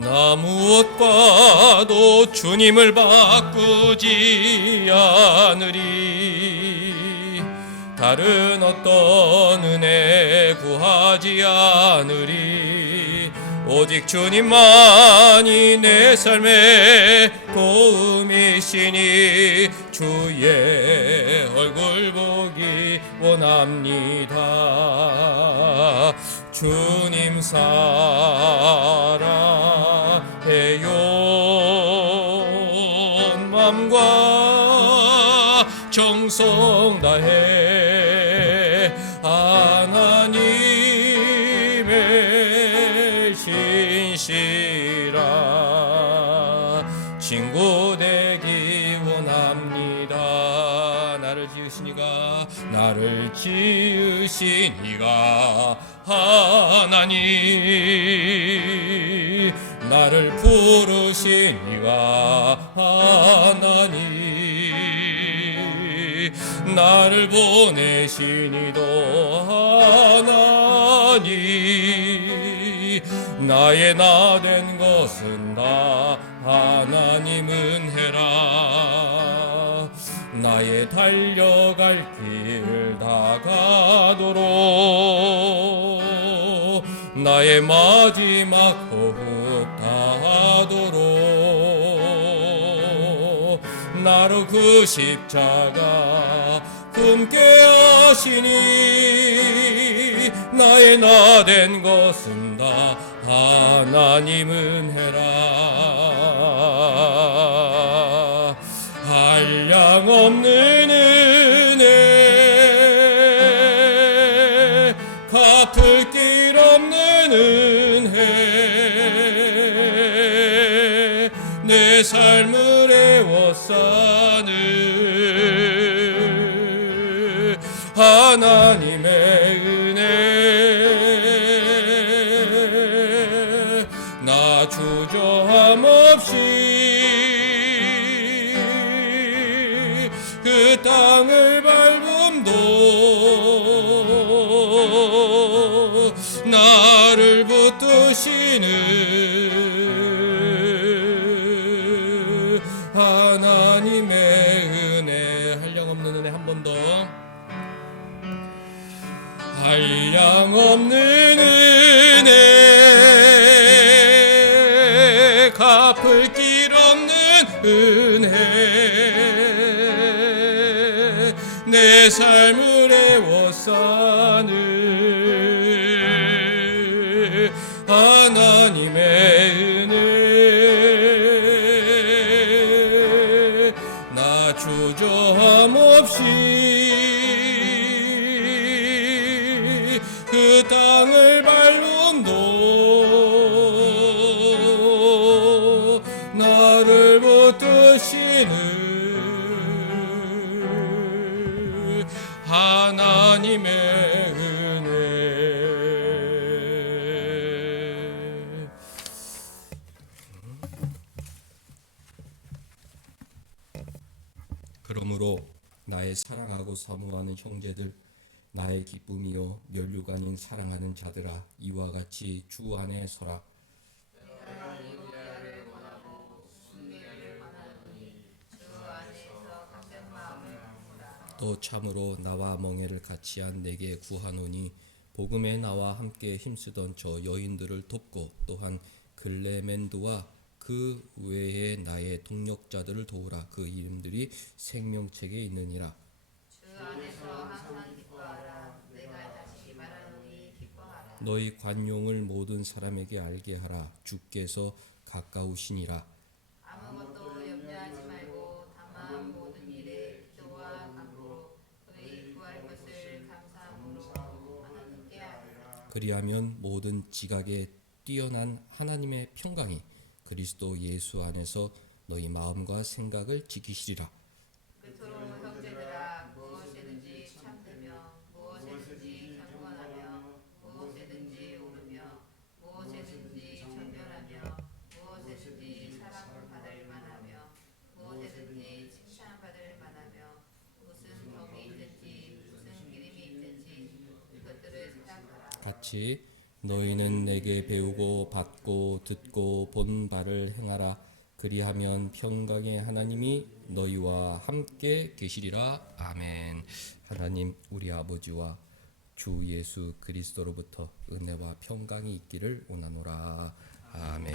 나 무엇 봐도 주님을 바꾸지 않으리. 다른 어떤 은혜 구하지 않으리. 오직 주님만이 내 삶의 도움이시니 주의 얼굴 보기 원합니다. 주님 사랑해요. 맘과 정성 다해 하나님의 신실한 친구 되기 원합니다. 나를 지으신 이가 하나님, 나를 부르신 이가 하나님, 나를 보내신 이도 하나님, 나의 나 된 것은 다 하나님 은혜라. 나의 달려갈 길 다가도록, 나의 마지막 호흡 다하도록 나로 그 십자가 품게 하시니 나의 나 된 것은 다 하나님 은혜라. 한량 없는 은혜, 갚을 길 없는 은혜, 내 삶을 에워싸는 하나님의 은혜. 나 주저함 없이 그 땅을 밟음도 나를 붙드시는 하나님의 은혜. 한량없는 은혜. 한 번 더. 한량없는 은혜, 갚을 길 없는 은혜, 내 삶을 에워싸는 하나님의 은혜. 나 주저함 없이 그 땅을 밟음도 나를 붙드시는 하나님의 은혜. 그러므로 나의 사랑하고 사모하는 형제들, 나의 기쁨이요 면류가 아닌 사랑하는 자들아, 이와 같이 주 안에 서라. 또 참으로 나와 멍에를 같이한 내게 구하노니, 복음에 나와 함께 힘쓰던 저 여인들을 돕고 또한 글레멘드와 그 외에 나의 동력자들을 도우라. 그 이름들이 생명책에 있느니라. 너희 관용을 모든 사람에게 알게 하라. 주께서 가까우시니라. 아무것도 염려하지 말고 다만 모든 일에 기도와 간구로 너희 구할 것을 감사함으로 하나님께 아뢰라. 그리하면 모든 지각에 뛰어난 하나님의 평강이 그리스도 예수 안에서 너희 마음과 생각을 지키시리라. 그토록 형제들아, 무엇이든지 참되며 무엇이든지 경건하며 무엇이든지 오르며 무엇이든지 정결하며 무엇이든지 사랑을 받을 만하며 무엇이든지 칭찬받을 만하며 무슨 덕이 있든지 무슨 기림이 있든지 이것들을 생각하라. 같이 너희는 내게 배우고 받고 듣고 본 바를 행하라. 그리하면 평강의 하나님이 너희와 함께 계시리라. 아멘. 하나님 우리 아버지와 주 예수 그리스도로부터 은혜와 평강이 있기를 원하노라. 아멘.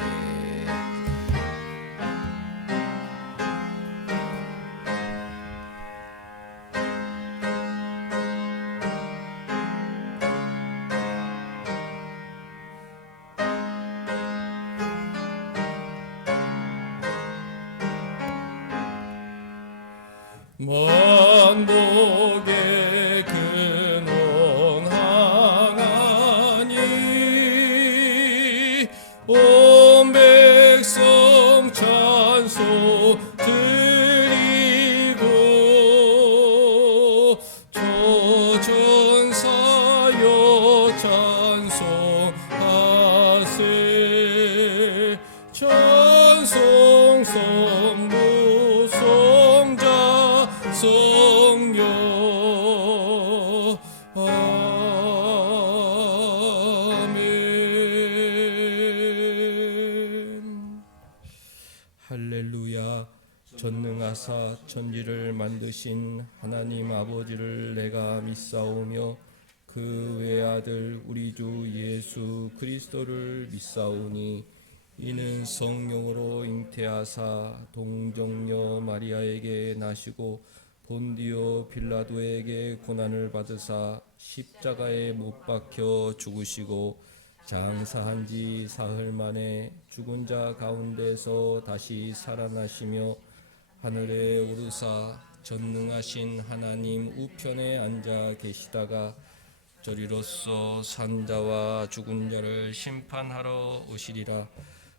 만복의 근원 항하니 온 백성 찬송 드리고 저전사여 찬송하세. 찬송 성부 성자 성령 아멘. 할렐루야. 전능하사 천지를 만드신 하나님 아버지를 내가 믿사오며 그 외아들 우리 주 예수 그리스도를 믿사오니 이는 성령으로 잉태하사 동정녀 마리아에게 나시고 본디오 빌라도에게 고난을 받으사 십자가에 못 박혀 죽으시고 장사한 지 사흘 만에 죽은 자 가운데서 다시 살아나시며 하늘에 오르사 전능하신 하나님 우편에 앉아 계시다가 저리로서 산자와 죽은 자를 심판하러 오시리라.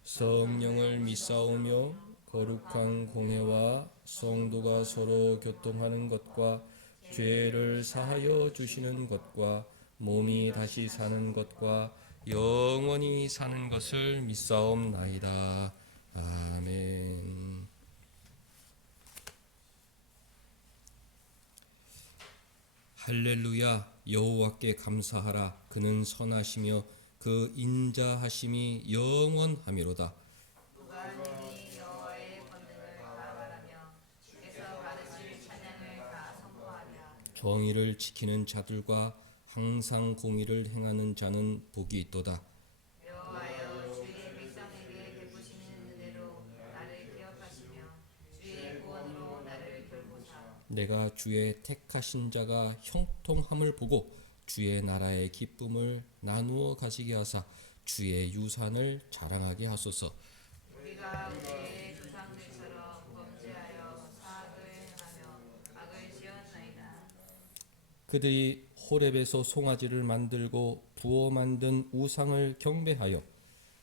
성령을 믿사오며 거룩한 공회와 성도가 서로 교통하는 것과 죄를 사하여 주시는 것과 몸이 다시 사는 것과 영원히 사는 것을 믿사옵나이다. 아멘. 할렐루야. 여호와께 감사하라. 그는 선하시며 그 인자하심이 영원하미로다. 누가 능히 여호와의 권능을 다 말하며 주께서 받으실 찬양을 다 선포하랴. 정의를 지키는 자들과 항상 공의를 행하는 자는 복이 있도다. 여호와여 주의 백성에게 베푸시는 은혜로 나를 기억하시며 주의 구원으로 나를 돌보사. 내가 주의 택하신 자가 형통함을 보고 주의 나라의 기쁨을 나누어 가지게 하사 주의 유산을 자랑하게 하소서. 우리가 우리의 조상들처럼 범죄하여 사악을 행하며 악을 지었나이다. 그들이 호렙에서 송아지를 만들고 부어 만든 우상을 경배하여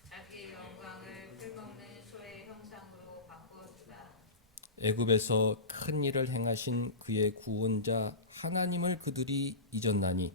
자기 영광을 풀먹는 소의 형상으로 바꾸었다. 애굽에서 큰 일을 행하신 그의 구원자 하나님을 그들이 잊었나니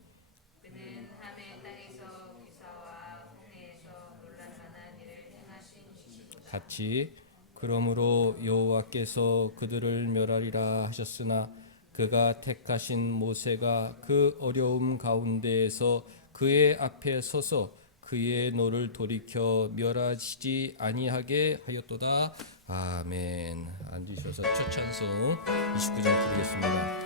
그는 함의 땅에서 기사와 홍해에서 놀랄만한 일을 행하신 이시도다. 같이 그러므로 여호와께서 그들을 멸하리라 하셨으나 그가 택하신 모세가 그 어려움 가운데에서 그의 앞에 서서 그의 노를 돌이켜 멸하시지 아니하게 하였도다. 아멘. 앉으셔서 첫 찬송 29절 드리겠습니다.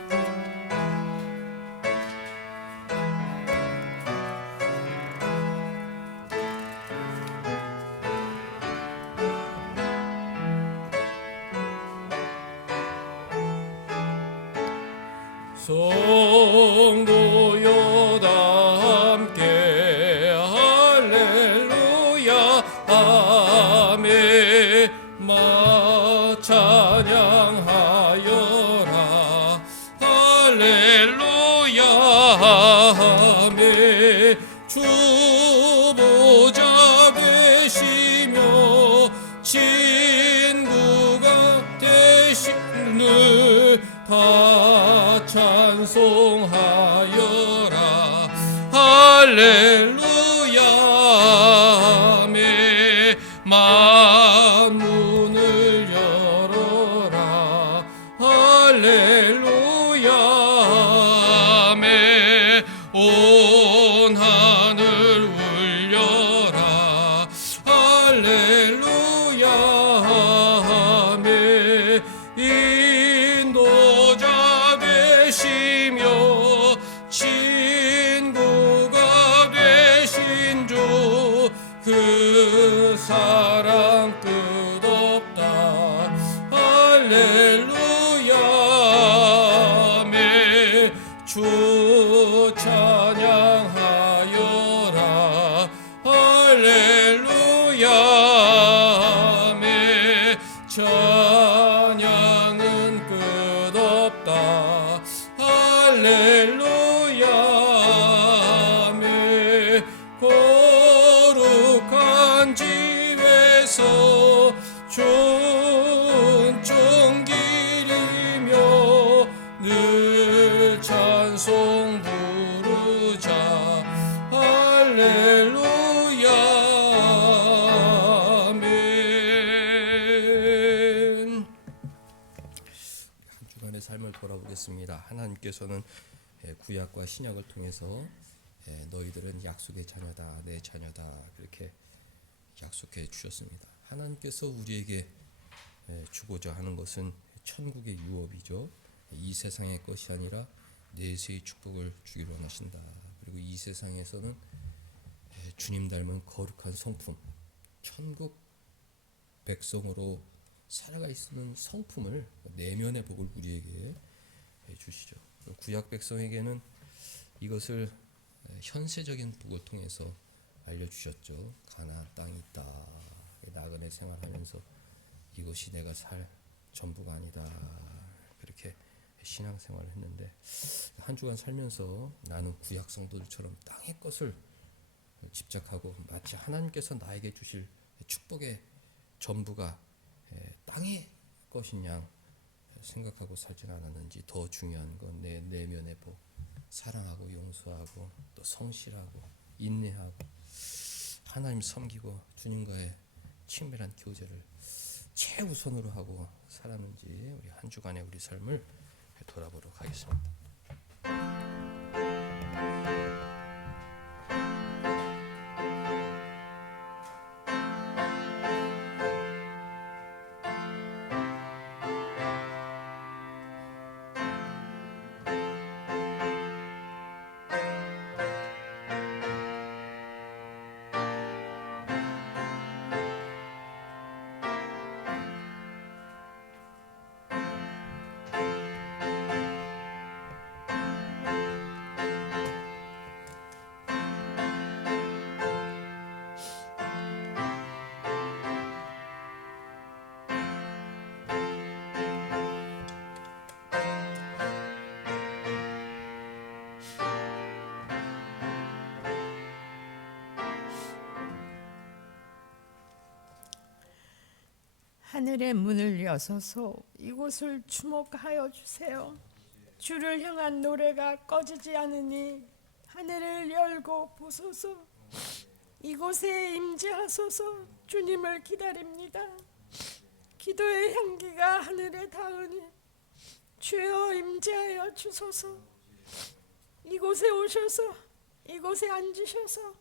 성도여 다 함께 할렐루야 아멘. 마 찬양하여라 할렐루야 아멘. 주 보좌 되시며 친구가 되시는 다 찬송하여라 할렐루야 아멘. 만문을 열어라 할렐루야 아멘. 온 하늘 울려 찬양은 끝없다. 할렐루야. 매 거룩한 집에서 촌촌 기리며 늘 찬송 부르자. 할렐루야. 아멘. 한 주간의 삶을 돌아보겠습니다. 하나님께서는 구약과 신약을 통해서 너희들은 약속의 자녀다, 내 자녀다, 그렇게 약속해 주셨습니다. 하나님께서 우리에게 주고자 하는 것은 천국의 유업이죠. 이 세상의 것이 아니라 내세의 축복을 주기를 원하신다. 그리고 이 세상에서는 주님 닮은 거룩한 성품, 천국 백성으로 살아갈 수 있는 성품을, 내면의 복을 우리에게 주시죠. 구약 백성에게는 이것을 현세적인 복을 통해서 알려주셨죠. 가나안 땅이 있다. 나그네 생활하면서 이것이 내가 살 전부가 아니다. 그렇게 신앙생활을 했는데 한 주간 살면서 나는 구약 성도들처럼 땅의 것을 집착하고 마치 하나님께서 나에게 주실 축복의 전부가 땅의 것인 양 생각하고 살진 않았는지, 더 중요한 건 내 내면의 복, 사랑하고 용서하고 또 성실하고 인내하고 하나님 섬기고 주님과의 친밀한 교제를 최우선으로 하고 살았는지, 우리 한 주간의 우리 삶을 돌아보도록 하겠습니다. 하늘의 문을 여서서 이곳을 주목하여 주세요. 주를 향한 노래가 꺼지지 않으니 하늘을 열고 보소서. 이곳에 임재하소서. 주님을 기다립니다. 기도의 향기가 하늘에 닿으니 주여 임재하여 주소서. 이곳에 오셔서 이곳에 앉으셔서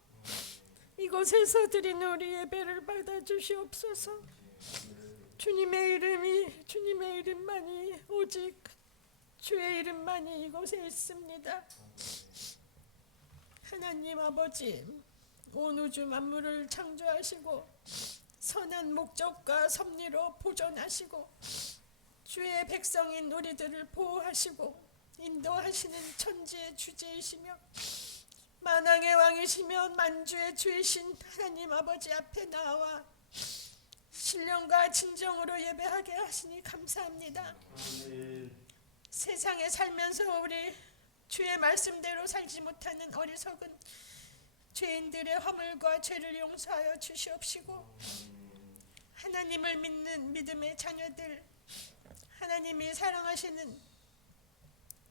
이곳에서 드린 우리 예배를 받아 주시옵소서. 주님의 이름만이, 오직 주의 이름만이 이곳에 있습니다. 하나님 아버지, 온 우주 만물을 창조하시고 선한 목적과 섭리로 보존하시고 주의 백성인 우리들을 보호하시고 인도하시는 천지의 주제이시며 만왕의 왕이시며 만주의 주이신 하나님 아버지 앞에 나와 신령과 진정으로 예배하게 하시니 감사합니다. 세상에 살면서 우리 주의 말씀대로 살지 못하는 어리석은 죄인들의 허물과 죄를 용서하여 주시옵시고, 하나님을 믿는 믿음의 자녀들, 하나님이 사랑하시는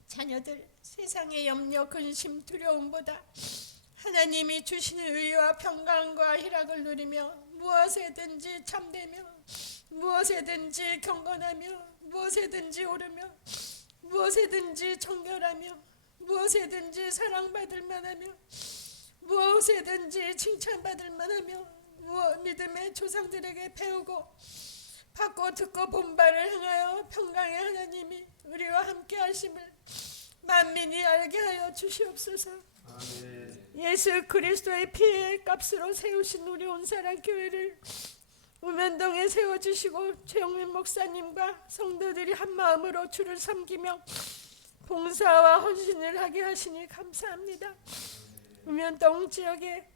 자녀들, 세상의 염려, 근심, 두려움보다 하나님이 주시는 의와 평강과 희락을 누리며 무엇에든지 참되며 무엇에든지 경건하며 무엇에든지 오르며 무엇에든지 정결하며 무엇에든지 사랑받을 만하며 무엇에든지 칭찬받을 만하며 믿음의 조상들에게 배우고 받고 듣고 본바를 행하여 평강의 하나님이 우리와 함께 하심을 만민이 알게 하여 주시옵소서. 아멘. 예수 그리스도의 피의 값으로 세우신 우리 온사랑교회를 우면동에 세워주시고 최영민 목사님과 성도들이 한마음으로 주를 섬기며 봉사와 헌신을 하게 하시니 감사합니다. 우면동 지역에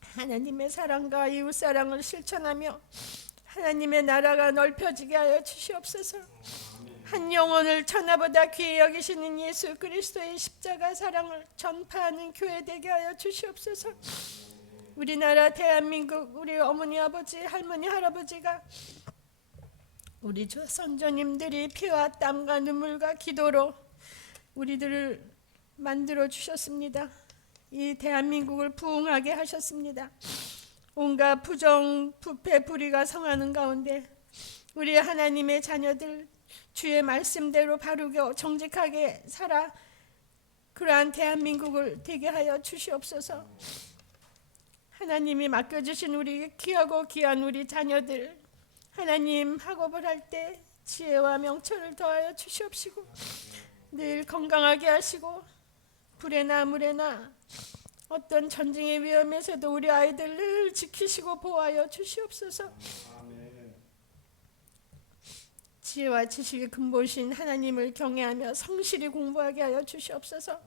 하나님의 사랑과 이웃사랑을 실천하며 하나님의 나라가 넓혀지게 하여 주시옵소서. 한 영혼을 천하보다 귀히 여기시는 예수 그리스도의 십자가 사랑을 전파하는 교회 되게 하여 주시옵소서. 우리나라 대한민국 우리 어머니 아버지 할머니 할아버지가 우리 선조님들이 피와 땀과 눈물과 기도로 우리들을 만들어 주셨습니다. 이 대한민국을 부흥하게 하셨습니다. 온갖 부정 부패 불의가 성하는 가운데 우리 하나님의 자녀들 주의 말씀대로 바르게 정직하게 살아 그러한 대한민국을 되게 하여 주시옵소서. 하나님이 맡겨주신 우리 귀하고 귀한 우리 자녀들 하나님 학업을 할 때 지혜와 명철을 더하여 주시옵시고 늘 건강하게 하시고 불에나 물에나 어떤 전쟁의 위험에서도 우리 아이들 늘 지키시고 보호하여 주시옵소서. 지혜와 지식의 근본이신 하나님을 경외하며 성실히 공부하게 하여 주시옵소서.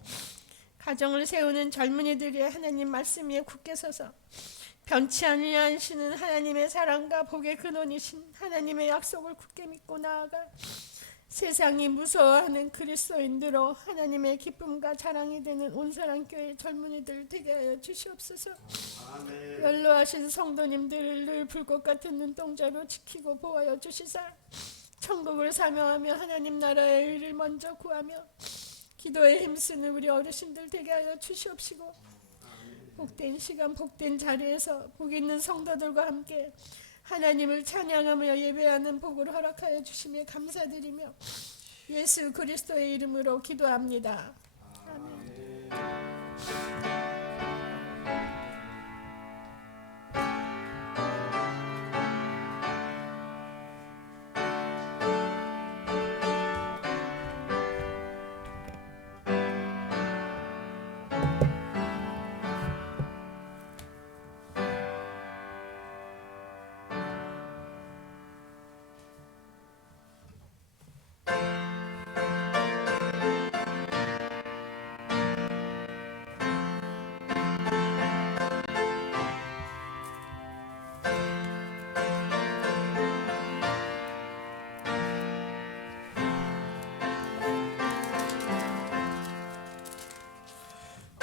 가정을 세우는 젊은이들이 하나님 말씀 위에 굳게 서서 변치 아니하시는 하나님의 사랑과 복의 근원이신 하나님의 약속을 굳게 믿고 나아가 세상이 무서워하는 그리스도인들로 하나님의 기쁨과 자랑이 되는 온사랑교회 젊은이들 되게 하여 주시옵소서. 아멘. 연로하신 성도님들을 늘 불꽃 같은 눈동자로 지키고 보호하여 주시사 천국을 사명하며 하나님 나라의 의를 먼저 구하며 기도에 힘쓰는 우리 어르신들 되게 하여 주시옵시고 복된 시간 복된 자리에서 복 있는 성도들과 함께 하나님을 찬양하며 예배하는 복을 허락하여 주시며 감사드리며 예수 그리스도의 이름으로 기도합니다. 아멘.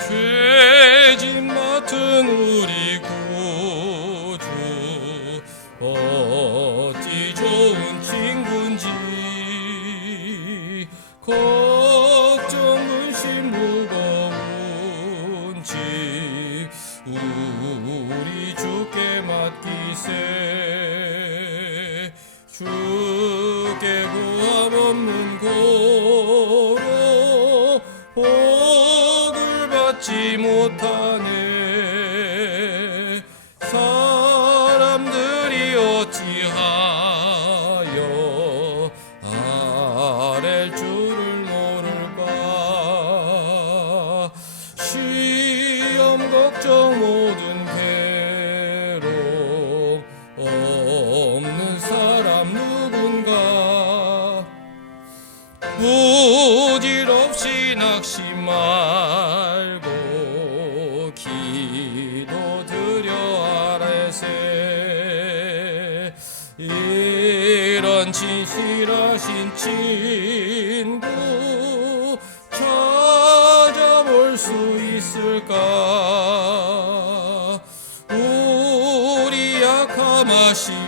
죄짐 맡은 우리 구주 어찌 좋은 친구인지 걱정 근심 무거운지 우리 주께 맡기세. 주께 구함 없는 고로 복을 받지 못하네. 사람들이 어찌하여 아랠 줄을 모를까. 시험 걱정 모든 괴로움 없는 사람 누군가. 무질없이 낙심 말고 기도드려 아뢰세. 이런 진실하신 친구 찾아볼 수 있을까. 우리 약함 아시오니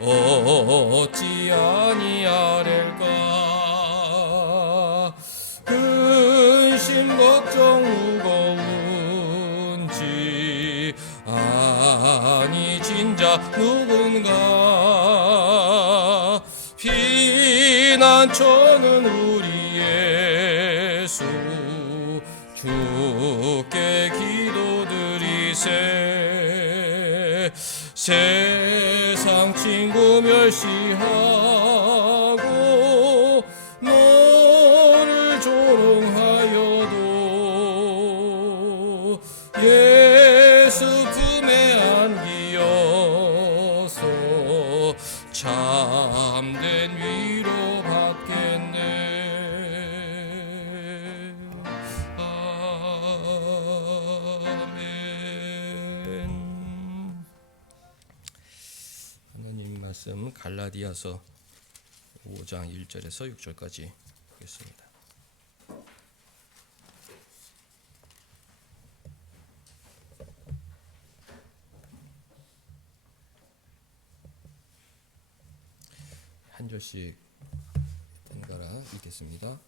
어찌 아니하렐까. 근심 걱정 무거운지 아니 진자 누군가. 피난처는 우리 예수 주께 기도드리세. 세상 친구 멸시하고 너를 조롱하여도 예수 품에 안기어서 참된 위로 받겠네. 아멘. 말씀 갈라디아서 5장 1절에서 6절까지 보겠습니다. 한 절씩 번갈아 읽겠습니다.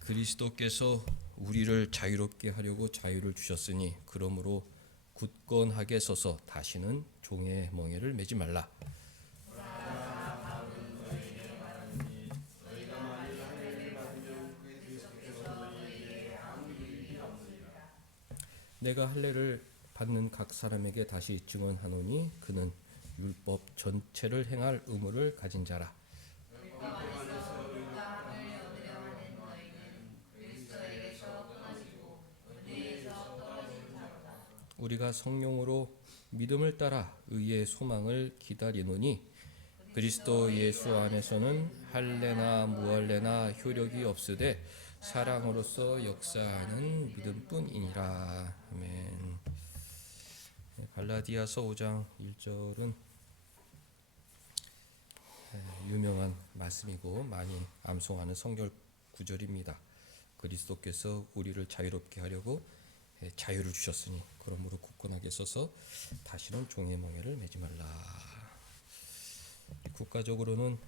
그리스도께서 우리를 자유롭게 하려고 자유를 주셨으니 그러므로 굳건하게 서서 다시는 종의 멍에를 매지 말라. 내가 할례를 받는 각 사람에게 다시 증언하노니 그는 율법 전체를 행할 의무를 가진 자라. 우리가 성령으로 믿음을 따라 의의 소망을 기다리노니 그리스도 예수 안에서는 할례나 무할례나 효력이 없으되 사랑으로서 역사하는 믿음뿐이니라. 아멘. 갈라디아서 5장 1절은 유명한 말씀이고 많이 암송하는 성경 구절입니다. 그리스도께서 우리를 자유롭게 하려고 자유를 주셨으니 그러므로 굳건하게 서서 다시는 종의 멍에를 매지 말라. 국가적으로는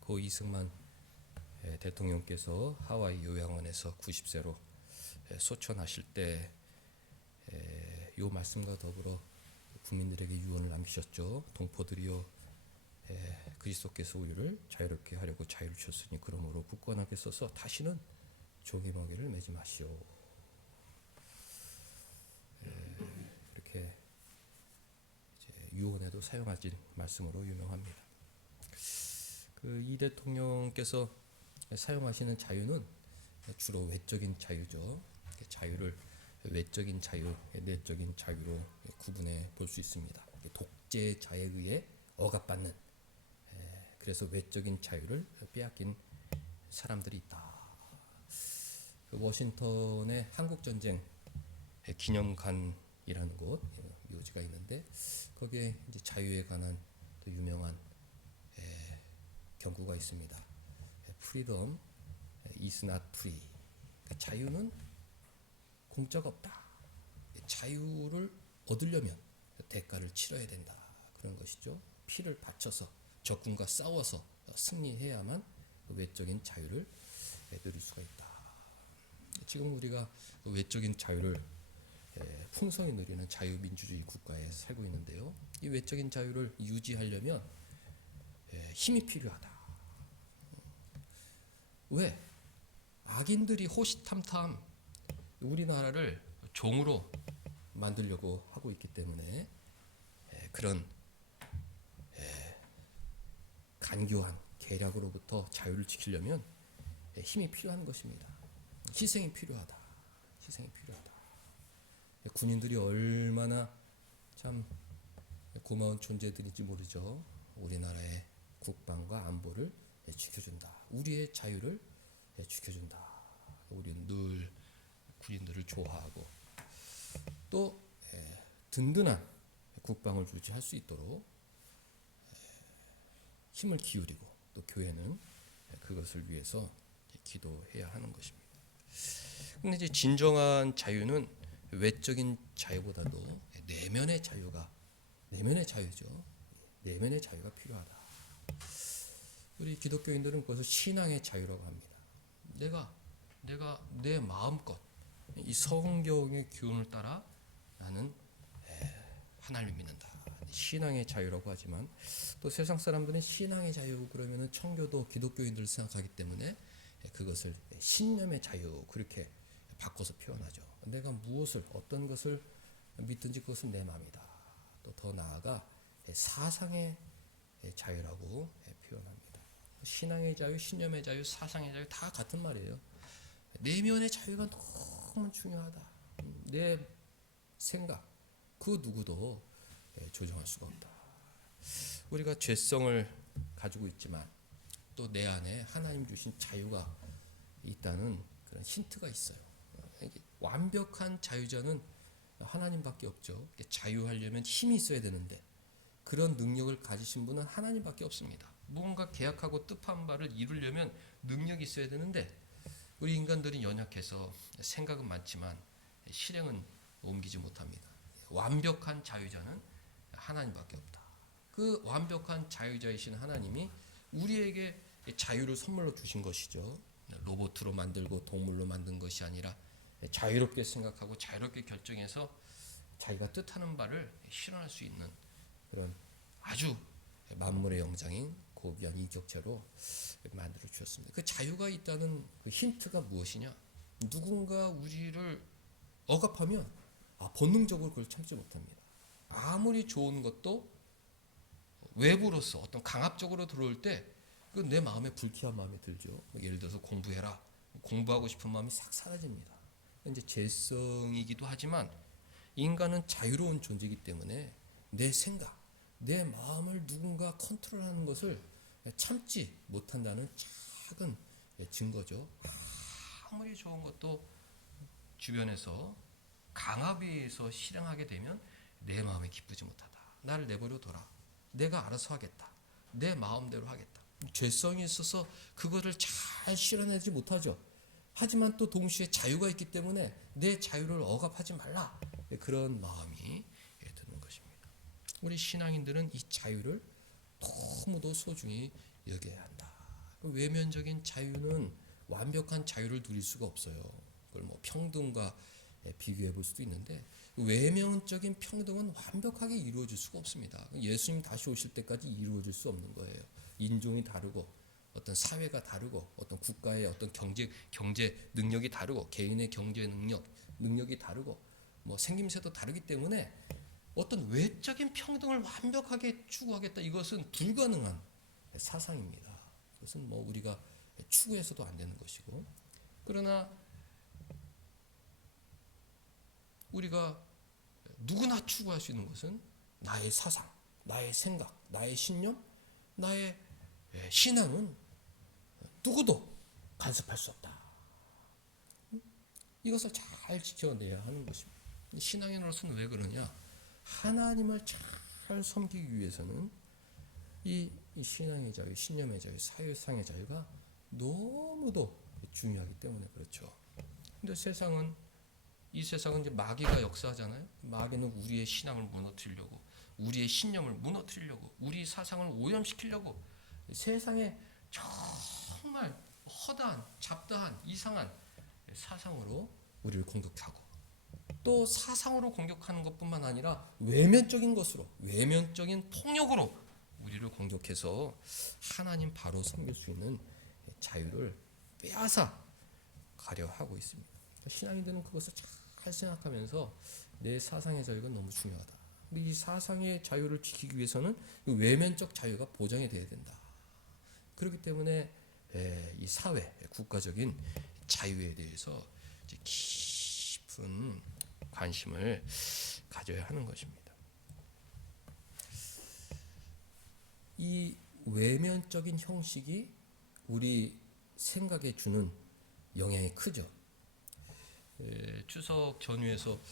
고 이승만 대통령께서 하와이 요양원에서 90세로 소천하실 때 이 말씀과 더불어 국민들에게 유언을 남기셨죠. 동포들이여, 그리스도께서 우리를 자유롭게 하려고 자유를 주셨으니 그러므로 굳건하게 서서 다시는 종의 멍에를 매지 마시오. 이렇게 유언에도 사용하신 말씀으로 유명합니다. 그 이 대통령께서 사용하시는 자유는 주로 외적인 자유죠. 자유를 외적인 자유, 내적인 자유로 구분해 볼 수 있습니다. 독재자에 의해 억압받는, 그래서 외적인 자유를 빼앗긴 사람들이 있다. 그 워싱턴의 한국전쟁 기념관이라는 곳, 묘지가 있는데 거기에 이제 자유에 관한 또 유명한 경구가 있습니다. Freedom is not free. 그러니까 자유는 공짜가 없다. 자유를 얻으려면 대가를 치러야 된다. 그런 것이죠. 피를 바쳐서 적군과 싸워서 승리해야만 외적인 자유를 누릴 수가 있다. 지금 우리가 외적인 자유를 풍성히 누리는 자유민주주의 국가에 살고 있는데요. 이 외적인 자유를 유지하려면 힘이 필요하다. 왜? 악인들이 호시탐탐 우리나라를 종으로 만들려고 하고 있기 때문에 그런 간교한 계략으로부터 자유를 지키려면 힘이 필요한 것입니다. 희생이 필요하다. 희생이 필요하다. 군인들이 얼마나 참 고마운 존재들인지 모르죠. 우리나라의 국방과 안보를 지켜준다. 우리의 자유를 지켜준다. 우리는 늘 군인들을 좋아하고 또 든든한 국방을 유지할 수 있도록 힘을 기울이고 또 교회는 그것을 위해서 기도해야 하는 것입니다. 근데 이제 진정한 자유는 외적인 자유보다도 내면의 자유죠. 내면의 자유가 필요하다. 우리 기독교인들은 그것을 신앙의 자유라고 합니다. 내가 내 마음껏 이 성경의 기운을 따라 나는 하나님을 믿는다. 신앙의 자유라고 하지만 또 세상 사람들은 신앙의 자유 그러면은 청교도 기독교인들을 생각하기 때문에 그것을 신념의 자유 그렇게 바꿔서 표현하죠. 내가 무엇을 어떤 것을 믿든지 그것은 내 마음이다. 또 더 나아가 사상의 자유라고 표현합니다. 신앙의 자유, 신념의 자유, 사상의 자유 다 같은 말이에요. 내면의 자유가 너무 중요하다. 내 생각 그 누구도 조정할 수가 없다. 우리가 죄성을 가지고 있지만 또 내 안에 하나님 주신 자유가 있다는 그런 힌트가 있어요. 완벽한 자유자는 하나님밖에 없죠. 자유하려면 힘이 있어야 되는데 그 그런 능력을 가지신 분은 하나님밖에 없습니다. 무언가 계약하고 뜻한 바를 이루려면 능력이 있어야 되는데 우리 인간들은 연약해서 생각은 많지만 실행은 옮기지 못합니다. 완벽한 자유자는 하나님밖에 없다. 그 완벽한 자유자이신 하나님이 우리에게 자유를 선물로 주신 것이죠. 로봇으로 만들고 동물로 만든 것이 아니라 자유롭게 생각하고 자유롭게 결정해서 자기가 뜻하는 바를 실현할 수 있는 그런 아주 만물의 영장인 고귀한 인격체로 만들어 주셨습니다. 그 자유가 있다는 그 힌트가 무엇이냐? 누군가 우리를 억압하면 본능적으로 그걸 참지 못합니다. 아무리 좋은 것도 외부로서 어떤 강압적으로 들어올 때 그 내 마음에 불쾌한 마음이 들죠. 예를 들어서 공부해라. 공부하고 싶은 마음이 싹 사라집니다. 이제 죄성이기도 하지만 인간은 자유로운 존재이기 때문에 내 생각, 내 마음을 누군가 컨트롤하는 것을 참지 못한다는 작은 증거죠. 아무리 좋은 것도 주변에서 강압에 의해서 실행하게 되면 내 마음에 기쁘지 못하다. 나를 내버려 둬라. 내가 알아서 하겠다. 내 마음대로 하겠다. 죄성이 있어서 그거를 잘 실현하지 못하죠. 하지만 또 동시에 자유가 있기 때문에 내 자유를 억압하지 말라. 그런 마음이 드는 것입니다. 우리 신앙인들은 이 자유를 너무도 소중히 여겨야 한다. 외면적인 자유는 완벽한 자유를 누릴 수가 없어요. 그걸 뭐 평등과 비교해 볼 수도 있는데 외면적인 평등은 완벽하게 이루어질 수가 없습니다. 예수님 다시 오실 때까지 이루어질 수 없는 거예요. 인종이 다르고 어떤 사회가 다르고 어떤 국가의 어떤 경제 능력이 다르고 개인의 경제 능력이 다르고 뭐 생김새도 다르기 때문에 어떤 외적인 평등을 완벽하게 추구하겠다, 이것은 불가능한 사상입니다. 그것은 뭐 우리가 추구해서도 안 되는 것이고, 그러나 우리가 누구나 추구할 수 있는 것은 나의 사상, 나의 생각, 나의 신념, 나의 신앙은 누구도 간섭할 수 없다. 이것을 잘 지켜내야 하는 것입니다. 신앙인으로서는 왜 그러냐? 하나님을 잘 섬기기 위해서는 이 신앙의 자유, 신념의 자유, 사유상의 자유가 너무도 중요하기 때문에 그렇죠. 근데 이 세상은 이제 마귀가 역사하잖아요. 마귀는 우리의 신앙을 무너뜨리려고, 우리의 신념을 무너뜨리려고, 우리 사상을 오염시키려고 세상에 정말 허다한, 잡다한, 이상한 사상으로 우리를 공격하고, 또 사상으로 공격하는 것뿐만 아니라 외면적인 것으로, 외면적인 폭력으로 우리를 공격해서 하나님 바로 섬길 수 있는 자유를 빼앗아 가려 하고 있습니다. 신앙인들은 그것을 잘 생각하면서 내 사상의 자유가 너무 중요하다. 이 사상의 자유를 지키기 위해서는 외면적 자유가 보장이 돼야 된다. 그렇기 때문에 이 사회, 국가적인 자유에 대해서 깊은 관심을 가져야 하는 것입니다. 이 외면적인 형식이 우리 생각에 주는 영향이 크죠. 추석 전후에서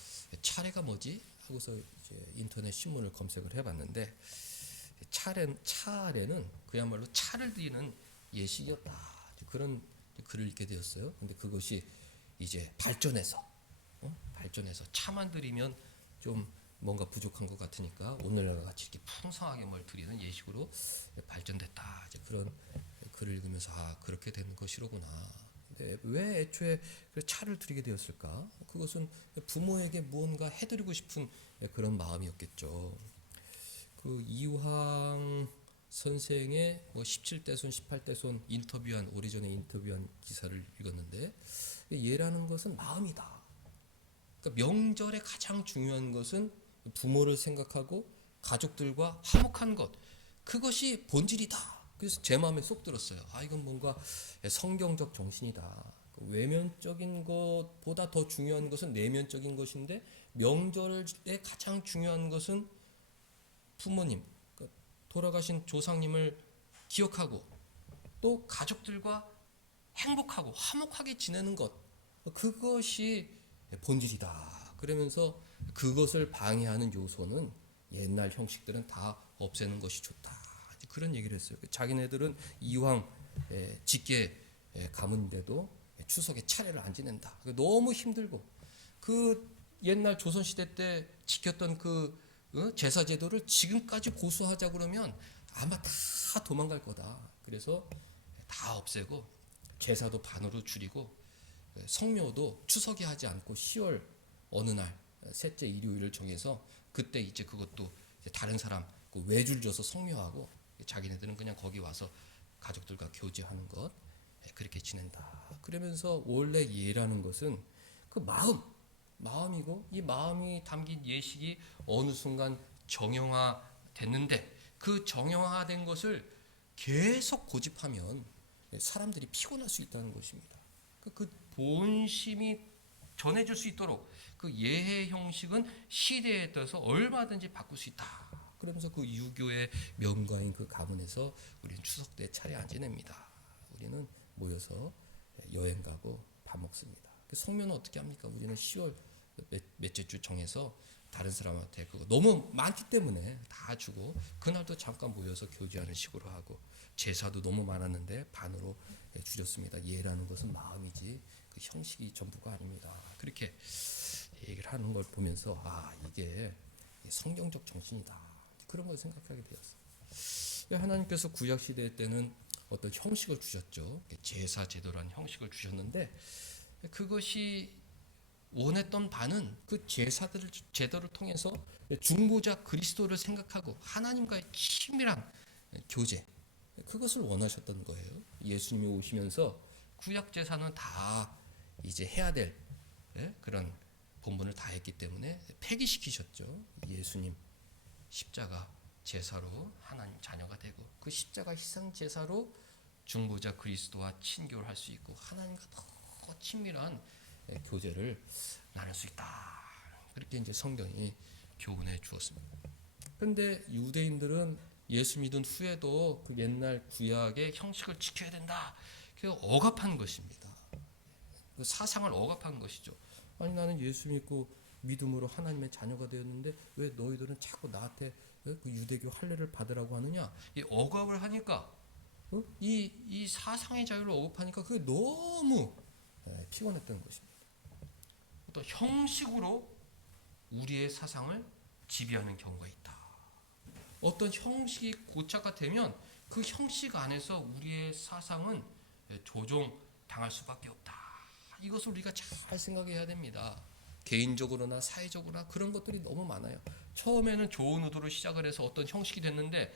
차례가 뭐지? 하고서 이제 인터넷 신문을 검색을 해봤는데 차례는 그야말로 차를 드리는 예식이었다. 그런 글을 읽게 되었어요. 근데 그것이 이제 발전해서 차만 드리면 좀 뭔가 부족한 것 같으니까 오늘날 같이 이렇게 풍성하게 뭘 드리는 예식으로 발전됐다. 이제 그런 글을 읽으면서 그렇게 되는 것이로구나. 근데 왜 애초에 차를 드리게 되었을까? 그것은 부모에게 무언가 해드리고 싶은 그런 마음이었겠죠. 그 이황 선생의 17대손, 18대손 오래전에 인터뷰한 기사를 읽었는데, 얘라는 것은 마음이다. 그러니까 명절에 가장 중요한 것은 부모를 생각하고 가족들과 화목한 것, 그것이 본질이다. 그래서 제 마음에 쏙 들었어요. 이건 뭔가 성경적 정신이다. 외면적인 것보다 더 중요한 것은 내면적인 것인데, 명절에 가장 중요한 것은 부모님, 돌아가신 조상님을 기억하고 또 가족들과 행복하고 화목하게 지내는 것, 그것이 본질이다. 그러면서 그것을 방해하는 요소는 옛날 형식들은 다 없애는 것이 좋다. 그런 얘기를 했어요. 자기네들은 이왕 직계 가문인데도 추석에 차례를 안 지낸다. 너무 힘들고 그 옛날 조선시대 때 지켰던 그 제사 제도를 지금까지 고수하자 그러면 아마 다 도망갈 거다. 그래서 다 없애고 제사도 반으로 줄이고 성묘도 추석에 하지 않고 10월 어느 날 셋째 일요일을 정해서 그때 이제 그것도 이제 다른 사람 그 외줄 줘서 성묘하고 자기네들은 그냥 거기 와서 가족들과 교제하는 것 그렇게 지낸다. 그러면서 원래 예라는 것은 그 마음이고 이 마음이 담긴 예식이 어느 순간 정형화 됐는데 그 정형화된 것을 계속 고집하면 사람들이 피곤할 수 있다는 것입니다. 그 본심이 전해질 수 있도록 그 예해 형식은 시대에 따라서 얼마든지 바꿀 수 있다. 그러면서 그 유교의 명가인 그 가문에서 우리는 추석 때 차례 안 지냅니다. 우리는 모여서 여행 가고 밥 먹습니다. 성묘는 어떻게 합니까? 우리는 10월 몇째 주 정해서 다른 사람한테 그거 너무 많기 때문에 다 주고 그날도 잠깐 모여서 교제하는 식으로 하고 제사도 너무 많았는데 반으로 줄였습니다. 예라는 것은 마음이지 그 형식이 전부가 아닙니다. 그렇게 얘기를 하는 걸 보면서 이게 성경적 정신이다. 그런 걸 생각하게 되었어요. 하나님께서 구약 시대 때는 어떤 형식을 주셨죠. 제사 제도라는 형식을 주셨는데 그것이 원했던 바는 그 제도를 통해서 중보자 그리스도를 생각하고 하나님과의 친밀한 교제 그것을 원하셨던 거예요. 예수님이 오시면서 구약 제사는 다 이제 해야 될 그런 본분을 다 했기 때문에 폐기시키셨죠. 예수님 십자가 제사로 하나님 자녀가 되고 그 십자가 희생 제사로 중보자 그리스도와 친교를 할 수 있고 하나님과 더 친밀한 교제를 나눌 수 있다. 그렇게 이제 성경이 교훈해 주었습니다. 그런데 유대인들은 예수 믿은 후에도 그 옛날 구약의 형식을 지켜야 된다. 그 억압한 것입니다. 그 사상을 억압한 것이죠. 아니 나는 예수 믿고 믿음으로 하나님의 자녀가 되었는데 왜 너희들은 자꾸 나한테 그 유대교 할례를 받으라고 하느냐? 이 억압을 하니까 이 사상의 자유를 억압하니까 그게 너무 피곤했던 것입니다. 어떤 형식으로 우리의 사상을 지배하는 경우가 있다. 어떤 형식이 고착화 되면 그 형식 안에서 우리의 사상은 조종당할 수밖에 없다. 이것을 우리가 잘 생각해야 됩니다. 개인적으로나 사회적으로나 그런 것들이 너무 많아요. 처음에는 좋은 의도로 시작을 해서 어떤 형식이 됐는데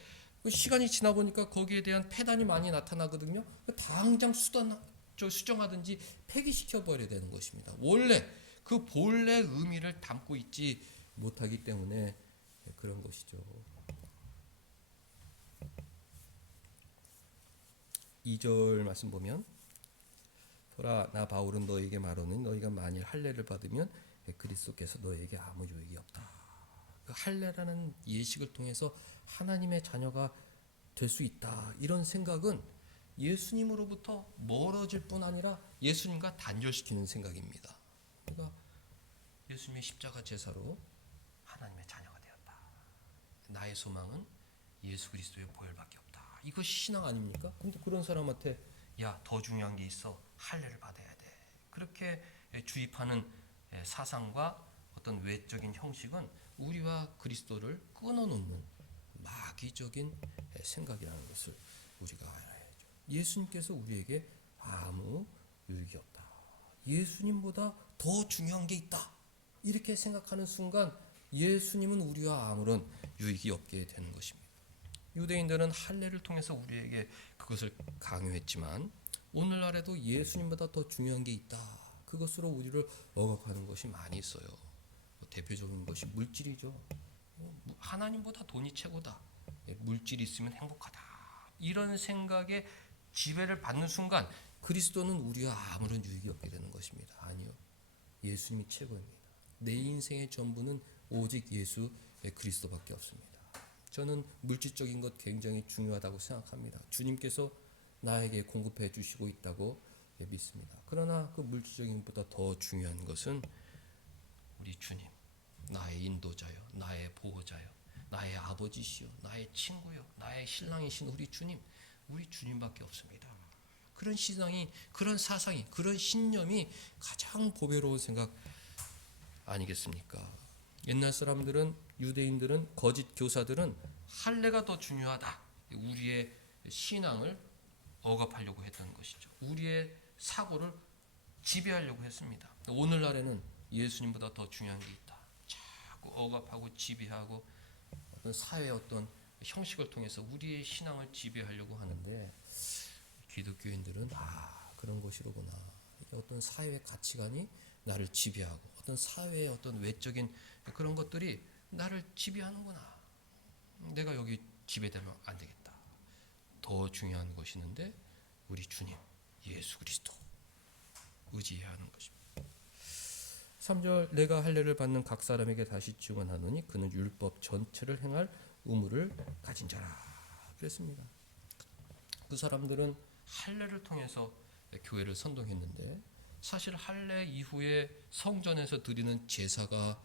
시간이 지나 보니까 거기에 대한 폐단이 많이 나타나거든요. 당장 수정하든지 폐기시켜 버려야 되는 것입니다. 원래 그 본래 의미를 담고 있지 못하기 때문에 그런 것이죠. 2절 말씀 보면 보라 나 바울은 너에게 말하노니 너희가 만일 할례를 받으면 그리스도께서 너에게 아무 유익이 없다. 그 할례라는 예식을 통해서 하나님의 자녀가 될 수 있다. 이런 생각은 예수님으로부터 멀어질 뿐 아니라 예수님과 단절시키는 생각입니다. 그러니까 예수님의 십자가 제사로 하나님의 자녀가 되었다. 나의 소망은 예수 그리스도의 보혈밖에 없다. 이것이 신앙 아닙니까? 근데 그런 사람한테 더 중요한 게 있어. 할례를 받아야 돼. 그렇게 주입하는 사상과 어떤 외적인 형식은 우리와 그리스도를 끊어놓는 마귀적인 생각이라는 것을 우리가 알아야죠. 예수님께서 우리에게 아무 유익이 없다. 예수님보다 더 중요한 게 있다. 이렇게 생각하는 순간 예수님은 우리와 아무런 유익이 없게 되는 것입니다. 유대인들은 할례를 통해서 우리에게 그것을 강요했지만 오늘날에도 예수님보다 더 중요한 게 있다. 그것으로 우리를 억압하는 것이 많이 있어요. 대표적인 것이 물질이죠. 하나님보다 돈이 최고다. 물질이 있으면 행복하다. 이런 생각에 지배를 받는 순간 그리스도는 우리와 아무런 유익이 없게 되는 것입니다. 아니요. 예수님이 최고입니다. 내 인생의 전부는 오직 예수 그리스도밖에 없습니다. 저는 물질적인 것 굉장히 중요하다고 생각합니다. 주님께서 나에게 공급해 주시고 있다고 믿습니다. 그러나 그 물질적인 것보다 더 중요한 것은 우리 주님, 나의 인도자요, 나의 보호자요, 나의 아버지시요, 나의 친구요, 나의 신랑이신 우리 주님밖에 없습니다. 그런 신앙이, 그런 사상이, 그런 신념이 가장 보배로운 생각 아니겠습니까? 옛날 사람들은, 유대인들은, 거짓 교사들은 할례가 더 중요하다. 우리의 신앙을 억압하려고 했던 것이죠. 우리의 사고를 지배하려고 했습니다. 오늘날에는 예수님보다 더 중요한 게 있다. 자꾸 억압하고 지배하고 어떤 사회의 어떤 형식을 통해서 우리의 신앙을 지배하려고 하는데, 기독교인들은 그런 것이로구나. 어떤 사회의 가치관이 나를 지배하고 어떤 사회의 어떤 외적인 그런 것들이 나를 지배하는구나. 내가 여기 지배되면 안 되겠다. 더 중요한 것이 있는데 우리 주님 예수 그리스도 의지해야 하는 것입니다. 3절 내가 할례를 받는 각 사람에게 다시 증언하노니 그는 율법 전체를 행할 의무를 가진 자라 그랬습니다. 그 사람들은 할례를 통해서 교회를 선동했는데, 사실 할례 이후에 성전에서 드리는 제사가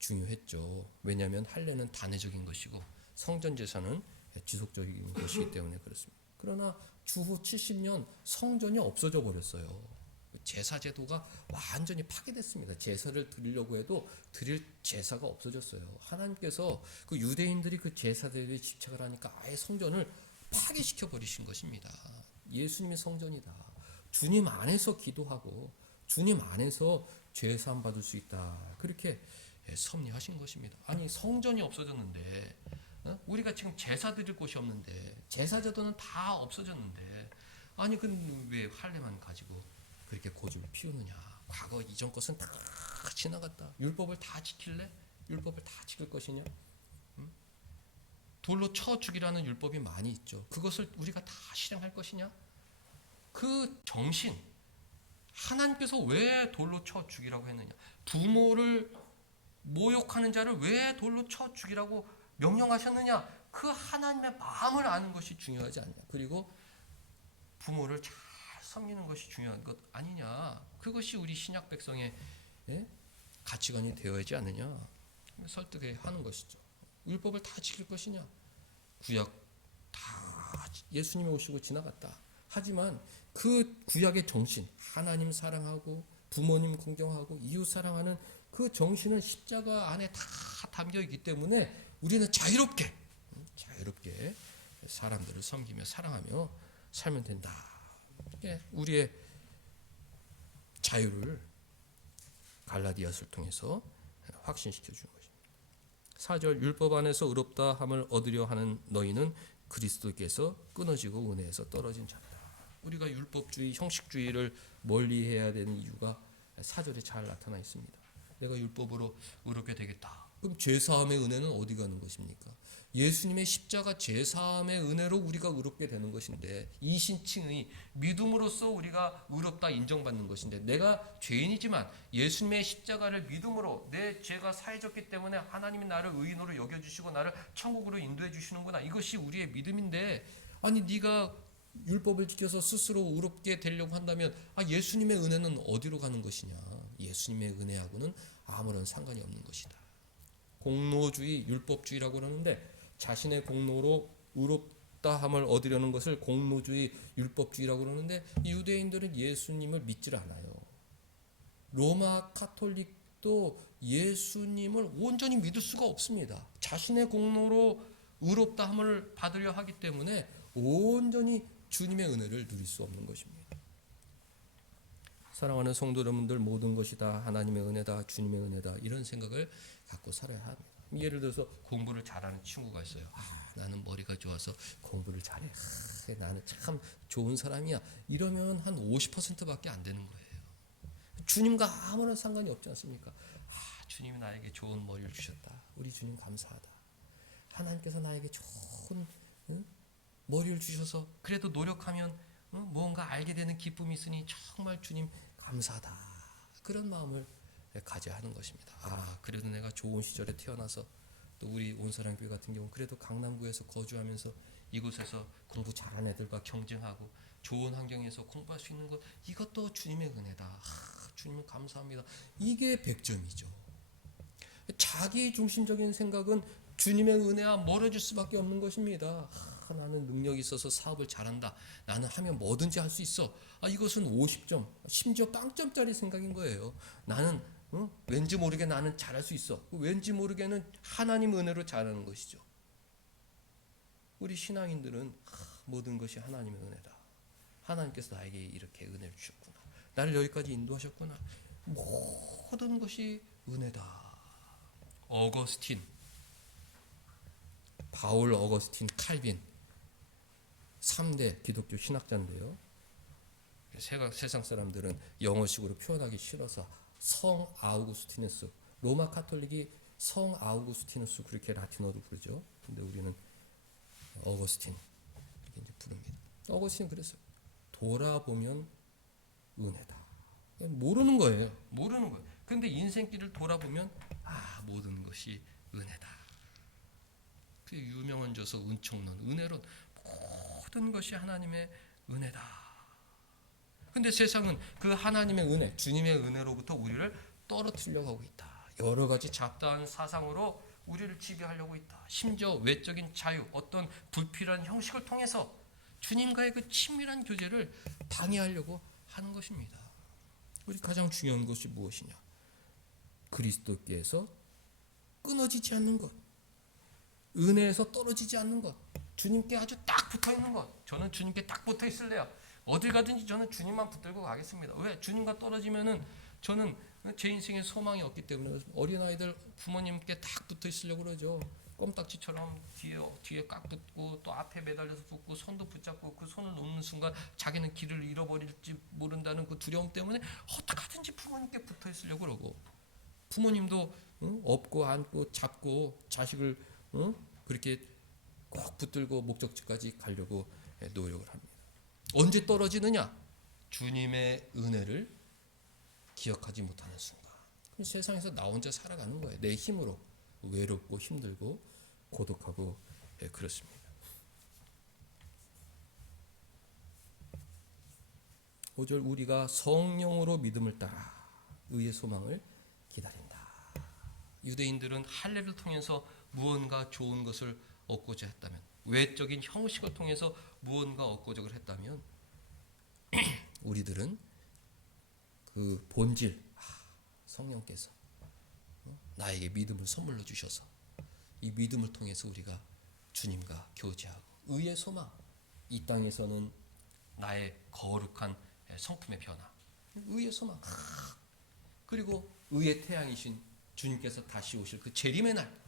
중요했죠. 왜냐하면 할례는 단회적인 것이고 성전 제사는 지속적인 것이기 때문에 그렇습니다. 그러나 주후 70년 성전이 없어져 버렸어요. 제사 제도가 완전히 파괴됐습니다. 제사를 드리려고 해도 드릴 제사가 없어졌어요. 하나님께서 그 유대인들이 그 제사들에 집착을 하니까 아예 성전을 파괴시켜 버리신 것입니다. 예수님이 성전이다. 주님 안에서 기도하고 주님 안에서 죄 사함 받을 수 있다. 그렇게 섭리하신 것입니다. 아니 성전이 없어졌는데, 우리가 지금 제사 드릴 곳이 없는데, 제사 제도는 다 없어졌는데, 아니 왜 할례만 가지고 그렇게 고집을 피우느냐. 과거 이전 것은 다 지나갔다. 율법을 다 지킬래? 율법을 다 지킬 것이냐? 돌로 쳐 죽이라는 율법이 많이 있죠. 그것을 우리가 다 실행할 것이냐? 그 정신, 하나님께서 왜 돌로 쳐 죽이라고 했느냐? 부모를 모욕하는 자를 왜 돌로 쳐 죽이라고 명령하셨느냐? 그 하나님의 마음을 아는 것이 중요하지 않냐? 그리고 부모를 잘 섬기는 것이 중요한 것 아니냐? 그것이 우리 신약 백성의 가치관이 되어야지 않느냐? 설득해 하는 것이죠. 율법을 다 지킬 것이냐? 구약 다 예수님이 오시고 지나갔다. 하지만 그 구약의 정신, 하나님 사랑하고 부모님 공경하고 이웃 사랑하는 그 정신은 십자가 안에 다 담겨 있기 때문에 우리는 자유롭게 사람들을 섬기며 사랑하며 살면 된다. 우리의 자유를 갈라디아서를 통해서 확신시켜 주는 것입니다. 4절 율법 안에서 의롭다 함을 얻으려 하는 너희는 그리스도께서 끊어지고 은혜에서 떨어진 자다. 우리가 율법주의, 형식주의를 멀리해야 되는 이유가 4절에 잘 나타나 있습니다. 내가 율법으로 의롭게 되겠다. 그럼 죄사함의 은혜는 어디 가는 것입니까? 예수님의 십자가 죄사함의 은혜로 우리가 의롭게 되는 것인데, 이신칭의 믿음으로써 우리가 의롭다 인정받는 것인데, 내가 죄인이지만 예수님의 십자가를 믿음으로 내 죄가 사해졌기 때문에 하나님이 나를 의인으로 여겨주시고 나를 천국으로 인도해 주시는구나. 이것이 우리의 믿음인데, 아니 네가 율법을 지켜서 스스로 의롭게 되려고 한다면 예수님의 은혜는 어디로 가는 것이냐? 예수님의 은혜하고는 아무런 상관이 없는 것이다. 공로주의, 율법주의라고 그러는데 자신의 공로로 의롭다함을 얻으려는 것을 공로주의, 율법주의라고 그러는데, 유대인들은 예수님을 믿질 않아요. 로마 카톨릭도 예수님을 온전히 믿을 수가 없습니다. 자신의 공로로 의롭다함을 받으려 하기 때문에 온전히 주님의 은혜를 누릴 수 없는 것입니다. 사랑하는 성도 여러분들, 모든 것이 다 하나님의 은혜다, 주님의 은혜다, 이런 생각을 갖고 살아야 합니다. 예를 들어서 공부를 잘하는 친구가 있어요. 나는 머리가 좋아서 공부를 잘해. 나는 참 좋은 사람이야. 이러면 한 50%밖에 안 되는 거예요. 주님과 아무런 상관이 없지 않습니까? 주님이 나에게 좋은 머리를 주셨다. 우리 주님 감사하다. 하나님께서 나에게 좋은 머리를 주셔서 그래도 노력하면 뭔가 알게 되는 기쁨이 있으니 정말 주님 감사하다. 그런 마음을 가져야 하는 것입니다. 그래도 내가 좋은 시절에 태어나서, 또 우리 온사랑교회 같은 경우 그래도 강남구에서 거주하면서 이곳에서 공부 잘하는 애들과 경쟁하고 좋은 환경에서 공부할 수 있는 것, 이것도 주님의 은혜다. 주님 감사합니다. 이게 100점이죠. 자기 중심적인 생각은 주님의 은혜와 멀어질 수밖에 없는 것입니다. 나는 능력이 있어서 사업을 잘한다. 나는 하면 뭐든지 할 수 있어. 이것은 50점, 심지어 빵점짜리 생각인 거예요. 나는 왠지 모르게 나는 잘할 수 있어. 왠지 모르게는 하나님 은혜로 잘하는 것이죠. 우리 신앙인들은 모든 것이 하나님의 은혜다. 하나님께서 나에게 이렇게 은혜를 주셨구나. 나를 여기까지 인도하셨구나. 모든 것이 은혜다. 어거스틴, 바울, 어거스틴, 칼빈 3대 기독교 신학자인데요. 세상 사람들은 영어식으로 표현하기 싫어서 성 아우구스티누스, 로마 카톨릭이 성 아우구스티누스 그렇게 라틴어로 부르죠. 근데 우리는 어거스틴 이렇게 이제 부릅니다. 어거스틴 그랬어요. 돌아보면 은혜다. 모르는 거예요. 모르는 거예요. 근데 인생길을 돌아보면 모든 것이 은혜다. 그 유명한 저서 은총론, 은혜론 모든 것이 하나님의 은혜다. 근데 세상은 그 하나님의 은혜, 주님의 은혜로부터 우리를 떨어뜨리려고 하고 있다. 여러 가지 잡다한 사상으로 우리를 지배하려고 있다. 심지어 외적인 자유, 어떤 불필요한 형식을 통해서 주님과의 그 친밀한 교제를 방해하려고 하는 것입니다. 우리 가장 중요한 것이 무엇이냐? 그리스도께서 끊어지지 않는 것, 은혜에서 떨어지지 않는 것, 주님께 아주 딱 붙어 있는 것. 저는 주님께 딱 붙어 있을래요. 어딜 가든지 저는 주님만 붙들고 가겠습니다. 왜? 주님과 떨어지면은 저는 제 인생에 소망이 없기 때문에 어린아이들 부모님께 딱 붙어 있으려고 그러죠. 껌딱지처럼 뒤에 깍 붙고 또 앞에 매달려서 붙고 손도 붙잡고 그 손을 놓는 순간 자기는 길을 잃어버릴지 모른다는 그 두려움 때문에 어떻게든지 부모님께 붙어 있으려고 그러고, 부모님도 업고 안고 잡고 자식을 그렇게 꼭 붙들고 목적지까지 가려고 노력을 합니다. 언제 떨어지느냐? 주님의 은혜를 기억하지 못하는 순간. 그럼 세상에서 나 혼자 살아가는 거예요. 내 힘으로. 외롭고 힘들고 고독하고 그렇습니다. 5절, 우리가 성령으로 믿음을 따라 의의 소망을 기다린다. 유대인들은 할례를 통해서 무언가 좋은 것을 얻고자 했다면, 외적인 형식을 통해서 무언가 얻고자 했다면, 우리들은 그 본질, 성령께서 나에게 믿음을 선물로 주셔서 이 믿음을 통해서 우리가 주님과 교제하고 의의 소망, 이 땅에서는 나의 거룩한 성품의 변화, 의의 소망, 그리고 의의 태양이신 주님께서 다시 오실 그 재림의 날,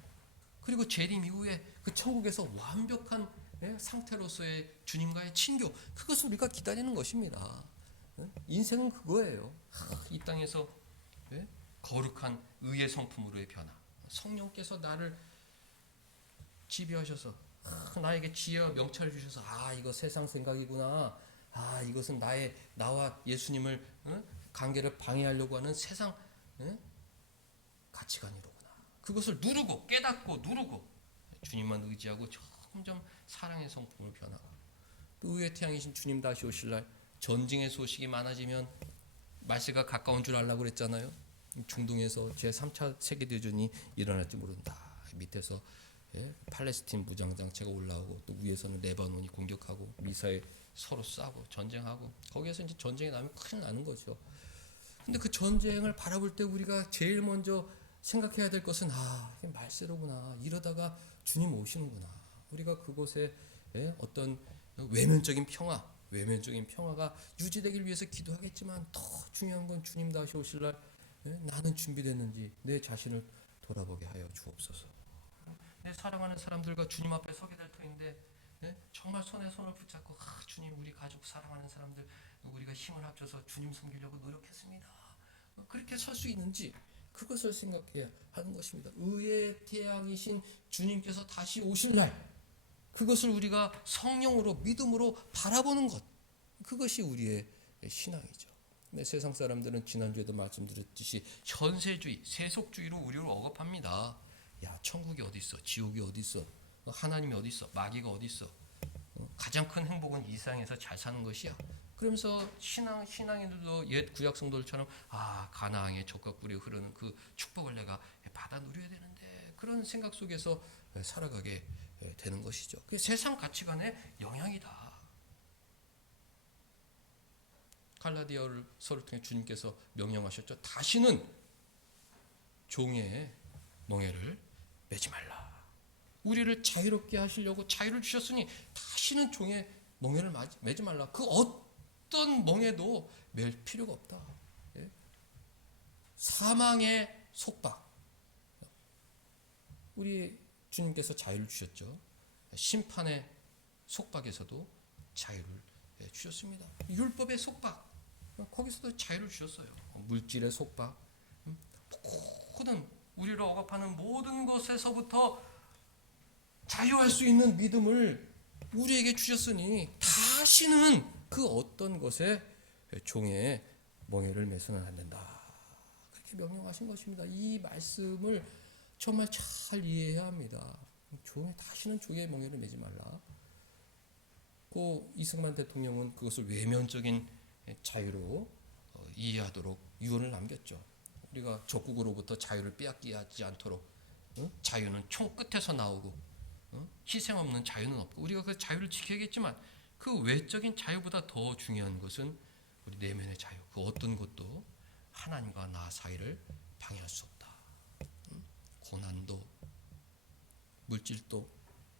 그리고 재림 이후에 그 천국에서 완벽한 상태로서의 주님과의 친교, 그것을 우리가 기다리는 것입니다. 인생은 그거예요. 이 땅에서 거룩한 의의 성품으로의 변화, 성령께서 나를 지배하셔서 나에게 지혜와 명철을 주셔서 이거 세상 생각이구나, 이것은 나와 예수님을 관계를 방해하려고 하는 세상 가치관이로구나. 그것을 누르고 깨닫고 누르고 주님만 의지하고 점점 사랑의 성품을 변하고, 또 의의 태양이신 주님 다시 오실 날 전쟁의 소식이 많아지면 말세가 가까운 줄 알라고 그랬잖아요. 중동에서 제3차 세계대전이 일어날지 모른다. 밑에서 팔레스틴 무장장체가 올라오고 또 위에서는 레바논이 공격하고 미사일 서로 쏴고 전쟁하고, 거기에서 이제 전쟁이 나면 큰일 나는 거죠. 근데 그 전쟁을 바라볼 때 우리가 제일 먼저 생각해야 될 것은 말세로구나. 이러다가 주님 오시는구나. 우리가 그곳에 어떤 외면적인 평화가 유지되길 위해서 기도하겠지만, 더 중요한 건 주님 다시 오실 날 나는 준비됐는지 내 자신을 돌아보게 하여 주옵소서. 내 사랑하는 사람들과 주님 앞에 서게 될 터인데 정말 손에 손을 붙잡고 주님, 우리 가족 사랑하는 사람들 우리가 힘을 합쳐서 주님 섬기려고 노력했습니다. 그렇게 설 수 있는지 그것을 생각해야 하는 것입니다. 의의 태양이신 주님께서 다시 오실 날, 그것을 우리가 성령으로 믿음으로 바라보는 것, 그것이 우리의 신앙이죠. 근데 세상 사람들은 지난주에도 말씀드렸듯이 현세주의, 세속주의로 우리를 억압합니다. 야, 천국이 어디 있어? 지옥이 어디 있어? 하나님이 어디 있어? 마귀가 어디 있어? 가장 큰 행복은 이 세상에서 잘 사는 것이야. 그러면서 신앙인들도 옛 구약 성도들처럼 가나안의 젖과 꿀이 흐르는 그 축복을 내가 받아 누려야 되는데, 그런 생각 속에서 살아가게 되는 것이죠. 그게 세상 가치관의 영향이다. 갈라디아서를 통해 주님께서 명령하셨죠. 다시는 종의 멍에를 매지 말라. 우리를 자유롭게 하시려고 자유를 주셨으니 다시는 종의 멍에를 매지 말라. 그 어떤 멍에도 맬 필요가 없다. 예? 사망의 속박. 우리 주님께서 자유를 주셨죠. 심판의 속박에서도 자유를 주셨습니다. 율법의 속박. 거기서도 자유를 주셨어요. 물질의 속박. 모든 우리를 억압하는 모든 것에서부터 자유할 수 있는 믿음을 우리에게 주셨으니 다시는 그 어떤 것에 종의 멍에를 매서는 안 된다. 그렇게 명령하신 것입니다. 이 말씀을 정말 잘 이해해야 합니다. 다시는 종의 멍에를 매지 말라. 이승만 대통령은 그것을 외면적인 자유로 이해하도록 유언을 남겼죠. 우리가 적국으로부터 자유를 빼앗기지 않도록 자유는 총 끝에서 나오고 희생 없는 자유는 없고 우리가 그 자유를 지켜야겠지만 그 외적인 자유보다 더 중요한 것은 우리 내면의 자유. 그 어떤 것도 하나님과 나 사이를 방해할 수 없다. 고난도, 물질도,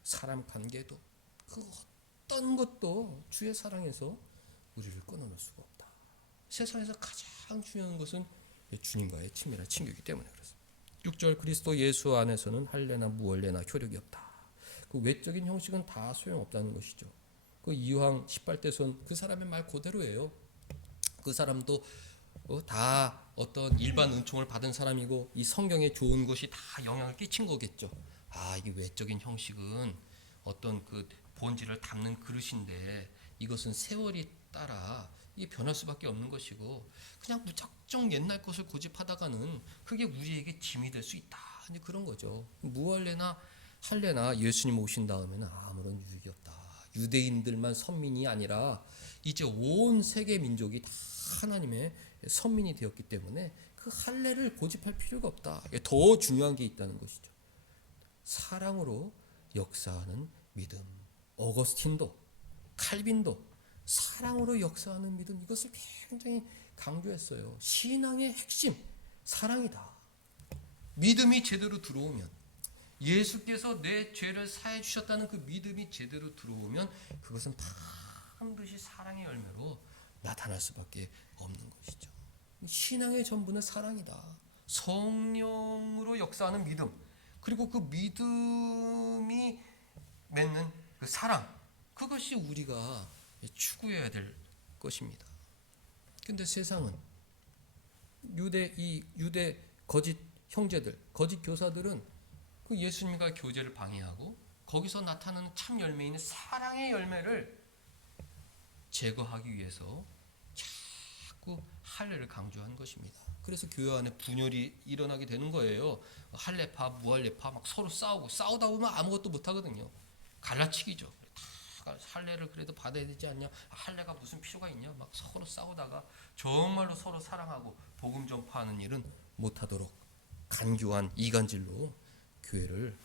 사람 관계도 그 어떤 것도 주의 사랑에서 우리를 끊어놓을 수가 없다. 세상에서 가장 중요한 것은 주님과의 친밀한 친교이기 때문에 그렇습니다. 6절 그리스도 예수 안에서는 할례나 무할례나 효력이 없다. 그 외적인 형식은 다 소용없다는 것이죠. 그 이황 18대손 그 사람의 말 그대로예요. 그 사람도 다 어떤 일반 은총을 받은 사람이고 이 성경에 좋은 것이 다 영향을 끼친 거겠죠. 이게 외적인 형식은 어떤 그 본질을 담는 그릇인데 이것은 세월이 따라 이게 변할 수밖에 없는 것이고 그냥 무작정 옛날 것을 고집하다가는 그게 우리에게 짐이 될 수 있다. 이제 그런 거죠. 무할례나 할례나 예수님 오신 다음에는 아무런 유익이 없다. 유대인들만 선민이 아니라 이제 온 세계 민족이 다 하나님의 선민이 되었기 때문에 그 할례를 고집할 필요가 없다. 더 중요한 게 있다는 것이죠. 사랑으로 역사하는 믿음. 어거스틴도 칼빈도 사랑으로 역사하는 믿음, 이것을 굉장히 강조했어요. 신앙의 핵심 사랑이다. 믿음이 제대로 들어오면, 예수께서 내 죄를 사해 주셨다는 그 믿음이 제대로 들어오면 그것은 반드시 사랑의 열매로 나타날 수밖에 없는 것이죠. 신앙의 전부는 사랑이다. 성령으로 역사하는 믿음, 그리고 그 믿음이 맺는 그 사랑, 그것이 우리가 추구해야 될 것입니다. 근데 세상은 유대 거짓 형제들, 거짓 교사들은 그 예수님과 교제를 방해하고 거기서 나타나는 참 열매인 사랑의 열매를 제거하기 위해서 자꾸 할례를 강조한 것입니다. 그래서 교회 안에 분열이 일어나게 되는 거예요. 할례파, 무할례파 막 서로 싸우다 보면 아무것도 못 하거든요. 갈라치기죠. 다 할례를 그래도 받아야 되지 않냐? 할례가 무슨 필요가 있냐? 막 서로 싸우다가 정말로 서로 사랑하고 복음 전파하는 일은 못 하도록 간교한 이간질로 교회를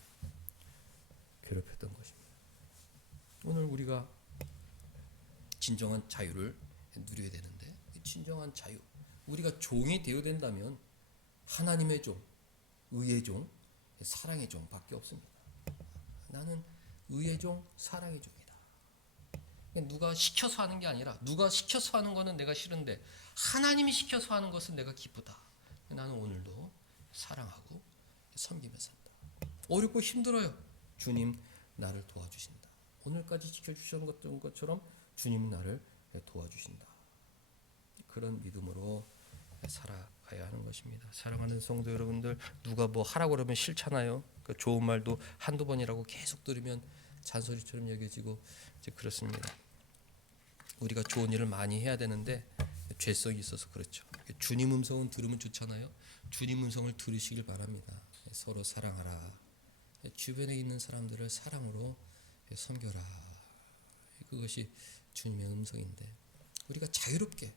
괴롭혔던 것입니다. 오늘 우리가 진정한 자유를 누려야 되는데, 진정한 자유, 우리가 종이 되어야 된다면 하나님의 종, 의의 종, 사랑의 종밖에 없습니다. 나는 의의 종, 사랑의 종이다. 누가 시켜서 하는 게 아니라, 누가 시켜서 하는 거는 내가 싫은데 하나님이 시켜서 하는 것은 내가 기쁘다. 나는 오늘도 사랑하고 섬기며 산다. 어렵고 힘들어요. 주님 나를 도와주신다. 오늘까지 지켜주셨던 것처럼 주님 나를 도와주신다. 그런 믿음으로 살아가야 하는 것입니다. 사랑하는 성도 여러분들, 누가 뭐 하라고 그러면 싫잖아요. 그 좋은 말도 한두 번이라고 계속 들으면 잔소리처럼 여겨지고 이제 그렇습니다. 우리가 좋은 일을 많이 해야 되는데 죄성이 있어서 그렇죠. 주님 음성은 들으면 좋잖아요. 주님 음성을 들으시길 바랍니다. 서로 사랑하라. 주변에 있는 사람들을 사랑으로 섬겨라. 그것이 주님의 음성인데, 우리가 자유롭게,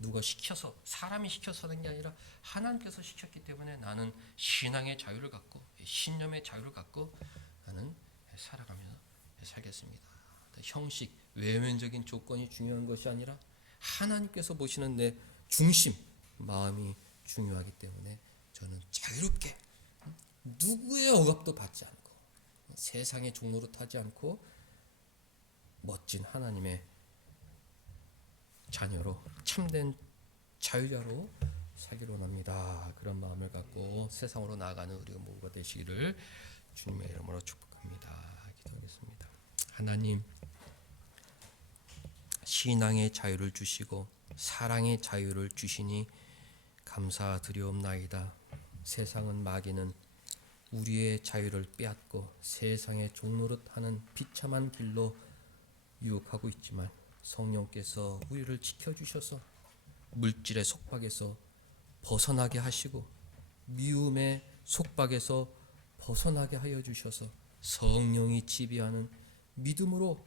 누가 시켜서, 사람이 시켜서 하는 게 아니라 하나님께서 시켰기 때문에 나는 신앙의 자유를 갖고 신념의 자유를 갖고 저는 살아가면서 살겠습니다. 형식, 외면적인 조건이 중요한 것이 아니라 하나님께서 보시는 내 중심, 마음이 중요하기 때문에 저는 자유롭게 누구의 억압도 받지 않고 세상의 종로로 타지 않고 멋진 하나님의 자녀로, 참된 자유자로 살기로 원합니다. 그런 마음을 갖고 세상으로 나아가는 우리 모두가 되시기를 주님의 이름으로 축복합니다. 기도하겠습니다. 하나님, 신앙의 자유를 주시고 사랑의 자유를 주시니 감사드리옵나이다. 세상은, 마귀는 우리의 자유를 빼앗고 세상의 종노릇하는 비참한 길로 유혹하고 있지만 성령께서 우리를 지켜주셔서 물질의 속박에서 벗어나게 하시고 미움의 속박에서 벗어나게 하여 주셔서 성령이 지배하는 믿음으로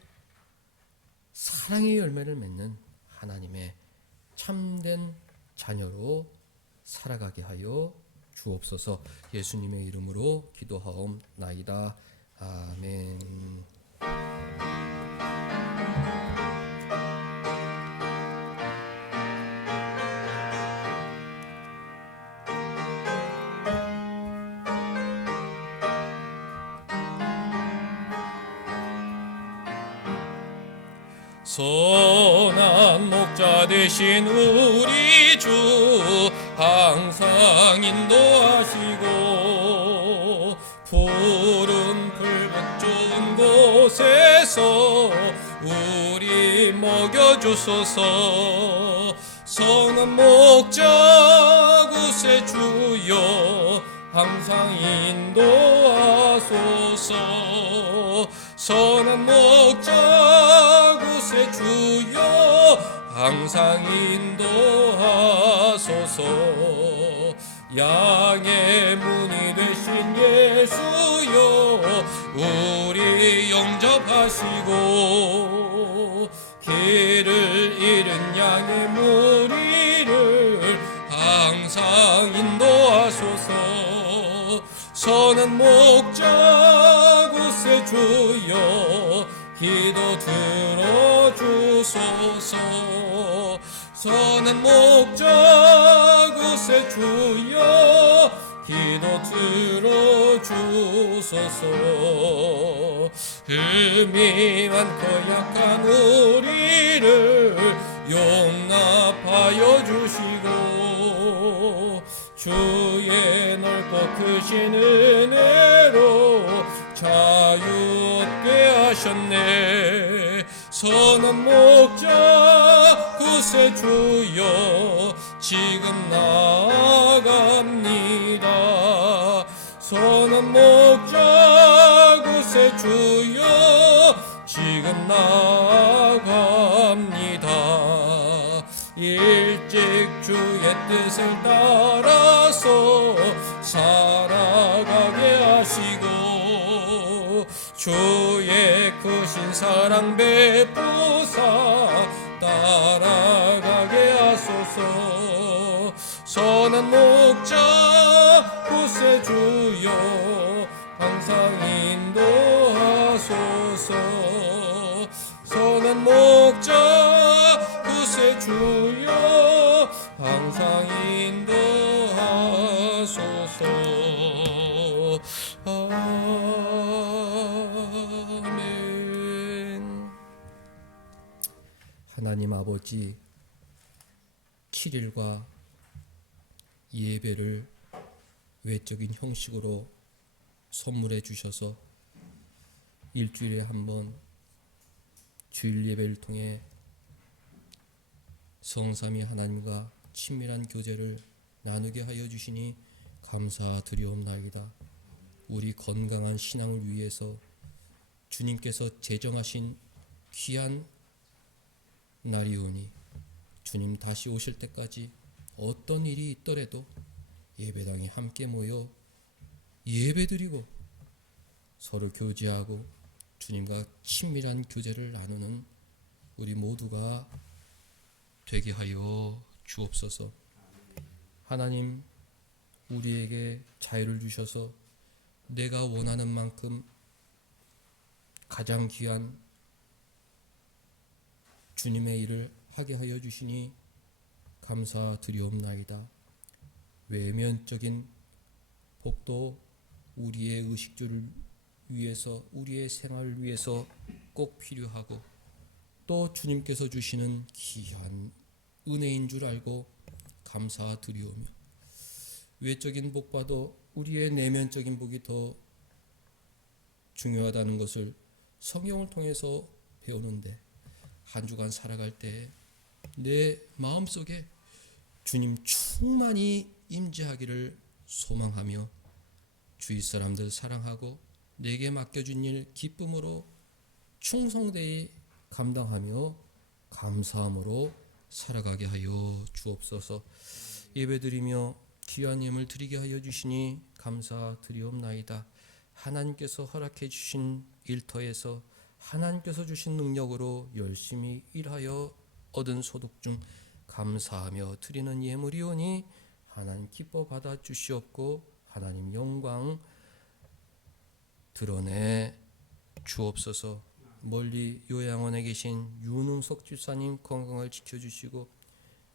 사랑의 열매를 맺는 하나님의 참된 자녀로 살아가게 하여 주옵소서. 예수님의 이름으로 기도하옵나이다. 아멘. 선한 목자 되신 우리 주 항상 인도하시고 푸른 풀밭 좋은 곳에서 우리 먹여주소서. 선한 목자 구세 주여 항상 인도하소서. 선한 목자 구세 주여 항상 인도하소서. 양의 문이 되신 예수여 우리 영접하시고 길을 잃은 양의 무리를 항상 인도하소서. 선한 목자 구세 주여 기도 들어주소서. 선한 목자 구세 주여 기도 들어주소서. 흠이 많고 약한 우리를 용납하여 주시고 주의 넓고 크신 은혜로 자유 얻게 하셨네. 선한 목자 구세 주여 지금 나아갑니다. 선한 목자 구세 주여 지금 나아갑니다. 일찍 주의 뜻을 따라서 살아가게 하시고 주의 크신 사랑 베푸사 따라가게 하소서. 선한 목자 구세 주여 항상 인도하소서. 선한 목자 구세 주여 항상 인도하소서. 아멘. 하나님 아버지, 7일과 예배를 외적인 형식으로 선물해 주셔서 일주일에 한 번 주일 예배를 통해 성삼위 하나님과 친밀한 교제를 나누게 하여 주시니 감사드리옵나이다. 우리 건강한 신앙을 위해서 주님께서 제정하신 귀한 날이오니 주님 다시 오실 때까지 어떤 일이 있더라도 예배당에 함께 모여 예배드리고 서로 교제하고 주님과 친밀한 교제를 나누는 우리 모두가 되게 하여 주옵소서. 하나님, 우리에게 자유를 주셔서 내가 원하는 만큼 가장 귀한 주님의 일을 하게 하여 주시니 감사드리옵나이다. 외면적인 복도 우리의 의식주를 위해서, 우리의 생활을 위해서 꼭 필요하고, 또 주님께서 주시는 귀한 은혜인 줄 알고 감사드리오며, 외적인 복보다도 우리의 내면적인 복이 더 중요하다는 것을 성경을 통해서 배우는데, 한 주간 살아갈 때 내 마음속에 주님 충만히 임재하기를 소망하며 주위 사람들 사랑하고 내게 맡겨준 일 기쁨으로 충성되이 감당하며 감사함으로 살아가게 하여 주옵소서. 예배드리며 귀한 예물 드리게 하여 주시니 감사드리옵나이다. 하나님께서 허락해 주신 일터에서 하나님께서 주신 능력으로 열심히 일하여 얻은 소득 중 감사하며 드리는 예물이오니 하나님 기뻐 받아 주시옵고 하나님 영광 드러내 주옵소서. 멀리 요양원에 계신 윤웅석 집사님 건강을 지켜주시고,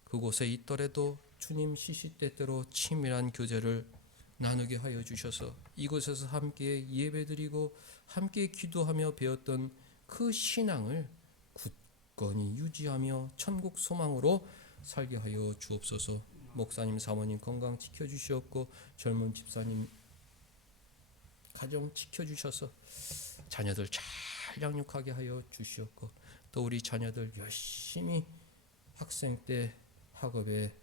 그곳에 있더라도 주님 시시때때로 친밀한 교제를 나누게 하여 주셔서 이곳에서 함께 예배드리고 함께 기도하며 배웠던 그 신앙을 굳건히 유지하며 천국 소망으로 살게 하여 주옵소서. 목사님 사모님 건강 지켜주시옵고 젊은 집사님 가정 지켜주셔서 자녀들 잘 양육하게 하여 주시옵고, 또 우리 자녀들 열심히 학생 때 학업에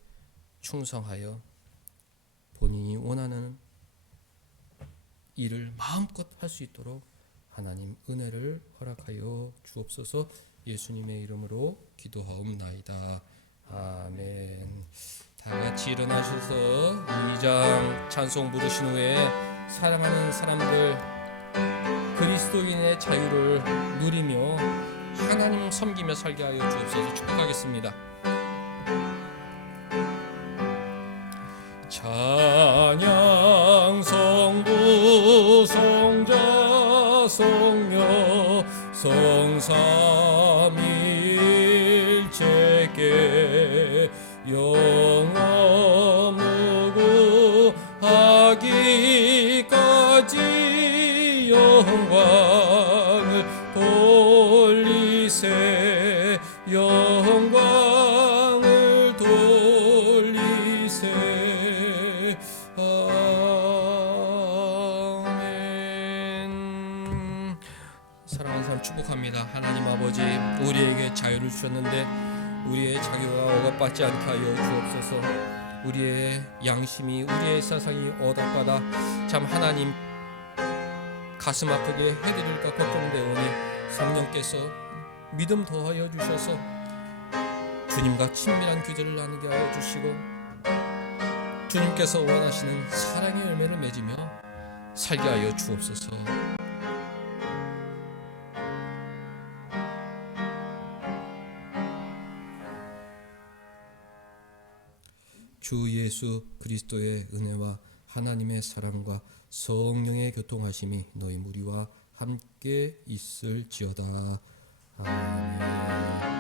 충성하여 본인이 원하는 일을 마음껏 할 수 있도록 하나님 은혜를 허락하여 주옵소서. 예수님의 이름으로 기도하옵나이다. 아멘. 다 같이 일어나셔서 2장 찬송 부르신 후에 사랑하는 사람들 그리스도인의 자유를 누리며 하나님 섬기며 살게 하여 주옵소서. 축복하겠습니다. 찬양 성부 성자 성녀 성삼일체께 영원 무궁하기까지 영광을 돌리세 영광을 돌리세. 아멘. 사랑하는 사람 축복합니다. 하나님 아버지, 우리에게 자유를 주셨는데 우리의 자유가 억압받지 않게 하여 주옵소서. 우리의 양심이, 우리의 사상이 억압받아 참 하나님 가슴 아프게 해드릴까 걱정되오니 성령께서 믿음 더하여 주셔서 주님과 친밀한 교제를 나누게 하여 주시고 주님께서 원하시는 사랑의 열매를 맺으며 살게 하여 주옵소서. 주 예수 그리스도의 은혜와 하나님의 사랑과 성령의 교통하심이 너희 무리와 함께 있을지어다. 아멘.